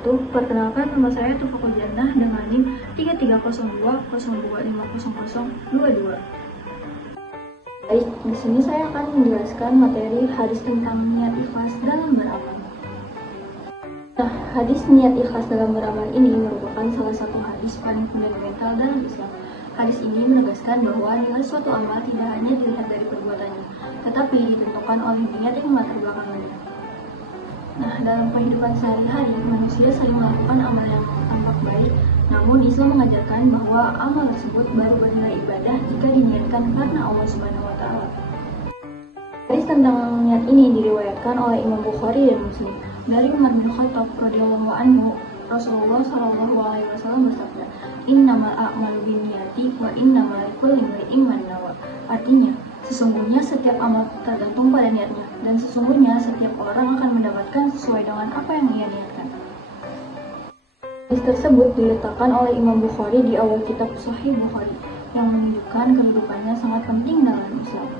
wabarakatuh. Perkenalkan, nama saya Tufakul Jannah dengan NIM 330202500022. Baik, di sini saya akan menjelaskan materi hadis tentang niat ikhlas dalam beramal. Nah, hadis niat ikhlas dalam beramal ini merupakan salah satu hadis paling fundamental dalam Islam. Hadis ini menegaskan bahwa nilai suatu amal tidak hanya dilihat dari perbuatannya, tetapi ditentukan oleh niat yang melatar belakanginya. Nah, dalam kehidupan sehari-hari, manusia sering melakukan amal yang tampak baik, namun Islam mengajarkan bahwa amal tersebut baru bernilai ibadah jika diniatkan karena Allah Subhanahu wa Ta'ala. Hadis tentang niat ini diriwayatkan oleh Imam Bukhari dan Muslim. Dari Umar bin Khattab radhiyallahu anhu, Rasulullah Shallallahu alaihi wasallam bersabda, "Innamal a'malu binniyati wa innamal likulli imri'in ma nawa." Artinya, sesungguhnya setiap amal tergantung pada niatnya, dan sesungguhnya setiap orang akan mendapatkan sesuai dengan apa yang ia niatkan. Hadis tersebut diletakkan oleh Imam Bukhari di awal kitab Sahih Bukhari, yang menunjukkan kedudukannya sangat penting dalam Islam.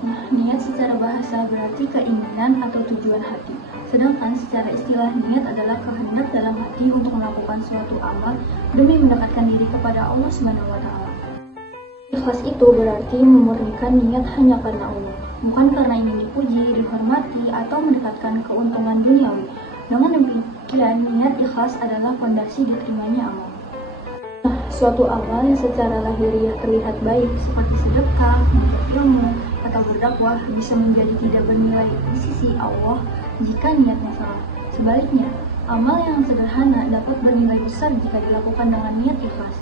Nah, niat secara bahasa berarti keinginan atau tujuan hati, sedangkan secara istilah niat adalah kehendak dalam hati untuk melakukan suatu amal demi mendekatkan diri kepada Allah Subhanahu wa Ta'ala. Ikhlas itu berarti memurnikan niat hanya karena Allah, bukan karena ingin dipuji, dihormati, atau mendapatkan keuntungan duniawi. Dengan demikian, niat ikhlas adalah fondasi diterimanya amal. Nah, suatu amal yang secara lahiriah terlihat baik, seperti sedekah, menuntut ilmu, atau berdakwah, bisa menjadi tidak bernilai di sisi Allah jika niatnya salah. Sebaliknya, amal yang sederhana dapat bernilai besar jika dilakukan dengan niat ikhlas.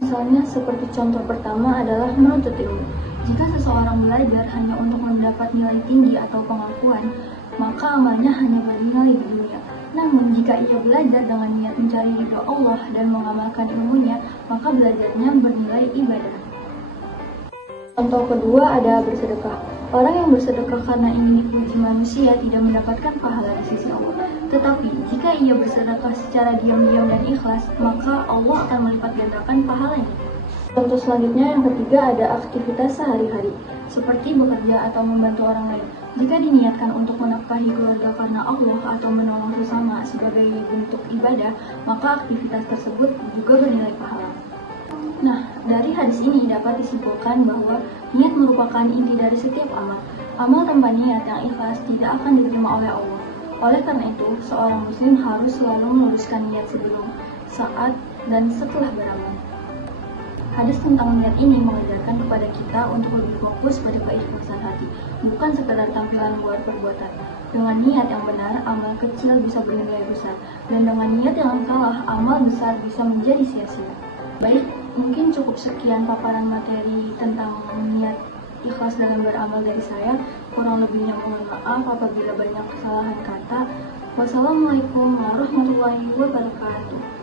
Misalnya, seperti contoh pertama adalah menuntut ilmu. Jika seseorang belajar hanya untuk mendapat nilai tinggi atau pengakuan, maka amalnya hanya bernilai di dunia. Namun, jika ia belajar dengan niat mencari ridho Allah dan mengamalkan ilmunya, maka belajarnya bernilai ibadah. Contoh kedua ada bersedekah. Orang yang bersedekah karena ingin dipuji manusia tidak mendapatkan pahala di sisi Allah. Tetapi, jika ia bersedekah secara diam-diam dan ikhlas, maka Allah akan melipat gandakan pahalanya. Contoh selanjutnya yang ketiga ada aktivitas sehari-hari, seperti bekerja atau membantu orang lain. Jika diniatkan untuk menafkahi keluarga karena Allah atau menolong sesama sebagai bentuk ibadah, maka aktivitas tersebut juga bernilai pahala. Nah, dari hadis ini dapat disimpulkan bahwa niat merupakan inti dari setiap amal. Amal tanpa niat yang ikhlas tidak akan diterima oleh Allah. Oleh karena itu, seorang muslim harus selalu meluruskan niat sebelum, saat, dan setelah beramal. Hadis tentang niat ini mengajarkan kepada kita untuk lebih fokus pada keikhlasan hati, bukan sekedar tampilan luar perbuatan. Dengan niat yang benar, amal kecil bisa bernilai besar, dan dengan niat yang salah, amal besar bisa menjadi sia-sia. Baik, mungkin cukup sekian paparan materi tentang niat ikhlas dalam beramal dari saya. Kurang lebihnya mohon maaf apabila banyak kesalahan kata. Wassalamualaikum warahmatullahi wabarakatuh.